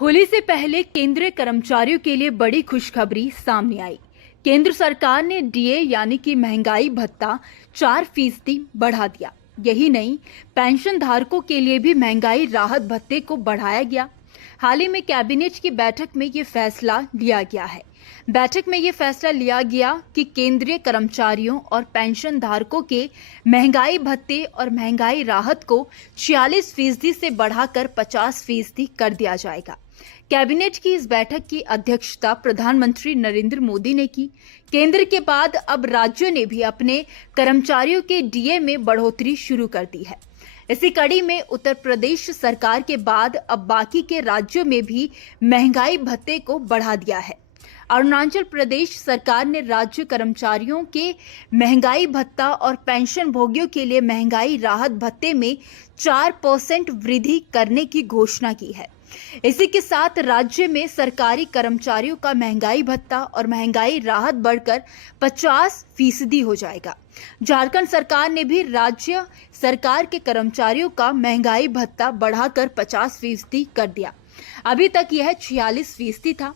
होली से पहले केंद्रीय कर्मचारियों के लिए बड़ी खुशखबरी सामने आई। केंद्र सरकार ने डीए यानी कि महंगाई भत्ता 4% बढ़ा दिया। यही नहीं, पेंशन धारकों के लिए भी महंगाई राहत भत्ते को बढ़ाया गया। हाल ही में कैबिनेट की बैठक में ये फैसला लिया गया है। बैठक में ये फैसला लिया गया कि केंद्रीय कर्मचारियों और पेंशन धारकों के महंगाई भत्ते और महंगाई राहत को 46% से बढ़ाकर 50% कर दिया जाएगा। कैबिनेट की इस बैठक की अध्यक्षता प्रधानमंत्री नरेंद्र मोदी ने की। केंद्र के बाद अब राज्यों ने भी अपने कर्मचारियों के डीए में बढ़ोतरी शुरू कर दी है। इसी कड़ी में उत्तर प्रदेश सरकार के बाद अब बाकी के राज्यों में भी महंगाई भत्ते को बढ़ा दिया है। अरुणाचल प्रदेश सरकार ने राज्य कर्मचारियों के महंगाई भत्ता और पेंशन भोगियों के लिए महंगाई राहत भत्ते में 4% वृद्धि करने की घोषणा की है। इसी के साथ राज्य में सरकारी कर्मचारियों का महंगाई भत्ता और महंगाई राहत बढ़कर 50% हो जाएगा। झारखंड सरकार ने भी राज्य सरकार के कर्मचारियों का महंगाई भत्ता बढ़ाकर 50% कर दिया। अभी तक यह 46% था।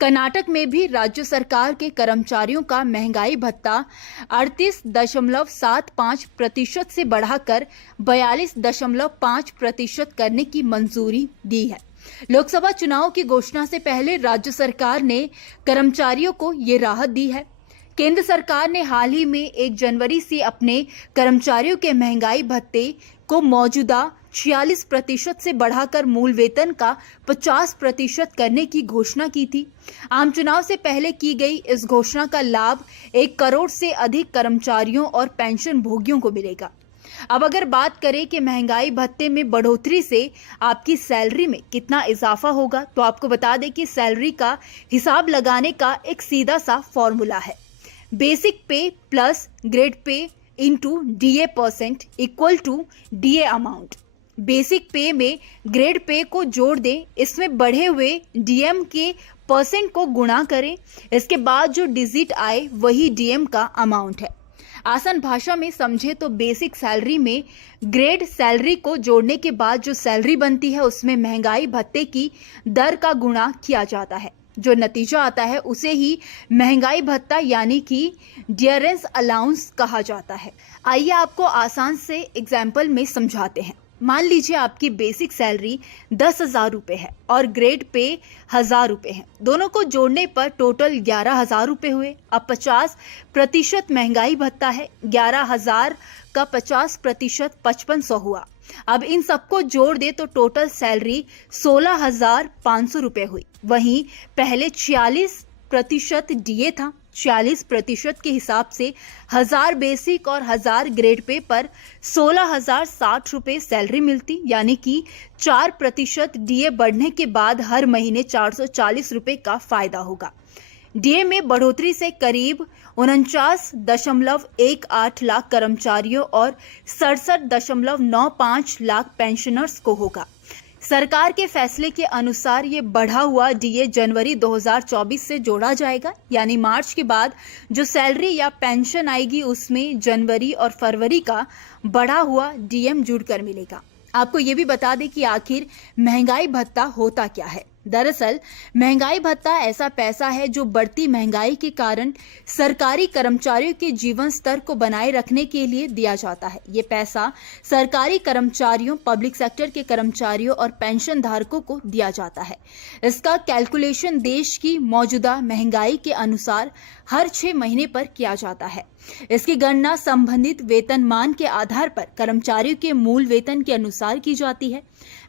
कर्नाटक में भी राज्य सरकार के कर्मचारियों का महंगाई भत्ता 38.75% से बढ़ाकर 42.5% करने की मंजूरी दी है। लोकसभा चुनाव की घोषणा से पहले राज्य सरकार ने कर्मचारियों को ये राहत दी है। केंद्र सरकार ने हाल ही में 1 जनवरी से अपने कर्मचारियों के महंगाई भत्ते को मौजूदा 46% से बढ़ाकर मूल वेतन का 50% करने की घोषणा की थी। आम चुनाव से पहले की गई इस घोषणा का लाभ 1 करोड़ से अधिक कर्मचारियों और पेंशन भोगियों को मिलेगा। अब अगर बात करें कि महंगाई भत्ते में बढ़ोतरी से आपकी सैलरी में कितना इजाफा होगा, तो आपको बता दें कि सैलरी का हिसाब लगाने का एक सीधा सा फॉर्मूला है। Basic pay plus grade pay into DA percent equal to DA amount. Basic pay में ग्रेड पे को जोड़ दें, इसमें बढ़े हुए डीएम के परसेंट को गुणा करें, इसके बाद जो डिजिट आए वही डीएम का अमाउंट है। आसान भाषा में समझे तो बेसिक सैलरी में ग्रेड सैलरी को जोड़ने के बाद जो सैलरी बनती है उसमें महंगाई भत्ते की दर का गुणा किया जाता है। जो नतीजा आता है उसे ही महंगाई भत्ता यानी कि डियरेंस अलाउंस कहा जाता है। आइए आपको आसान से एग्जाम्पल में समझाते हैं। मान लीजिए आपकी बेसिक सैलरी 10,000 रुपये है और ग्रेड पे 1,000 रुपये है। दोनों को जोड़ने पर टोटल 11,000 रुपये हुए। अब 50% महंगाई भत्ता है। 11,000 का 50% 5500 हुआ। अब इन सबको जोड़ दे तो टोटल सैलरी 16,500 रुपये हुई। वहीं पहले 46% डीए था। 46% के हिसाब से 1,000 बेसिक और 1,000 ग्रेड पे पर 16,060 रुपये सैलरी मिलती, यानी कि 4% डीए बढ़ने के बाद हर महीने 440 रुपये का फायदा होगा। डीए में बढ़ोतरी से करीब 49.18 लाख कर्मचारियों और 67.95 लाख पेंशनर्स को होगा। सरकार के फैसले के अनुसार ये बढ़ा हुआ डीए जनवरी 2024 से जोड़ा जाएगा, यानी मार्च के बाद जो सैलरी या पेंशन आएगी उसमें जनवरी और फरवरी का बढ़ा हुआ डीएम जुड़कर मिलेगा। आपको ये भी बता दें कि आखिर महंगाई भत्ता होता क्या है। दरअसल महंगाई भत्ता ऐसा पैसा है जो बढ़ती महंगाई के कारण सरकारी कर्मचारियों के जीवन स्तर को बनाए रखने के लिए दिया जाता है। ये पैसा सरकारी कर्मचारियों, पब्लिक सेक्टर के कर्मचारियों और पेंशन धारकों को दिया जाता है। इसका कैलकुलेशन देश की मौजूदा महंगाई के अनुसार हर 6 महीने पर किया जाता है। इसकी गणना संबंधित वेतनमान के आधार पर कर्मचारियों के मूल वेतन के अनुसार की जाती है।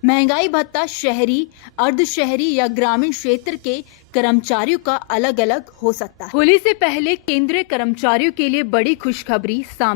महंगाई भत्ता शहरी, अर्ध शहरी या ग्रामीण क्षेत्र के कर्मचारियों का अलग अलग हो सकता है। होली से पहले केंद्रीय कर्मचारियों के लिए बड़ी खुशखबरी सामने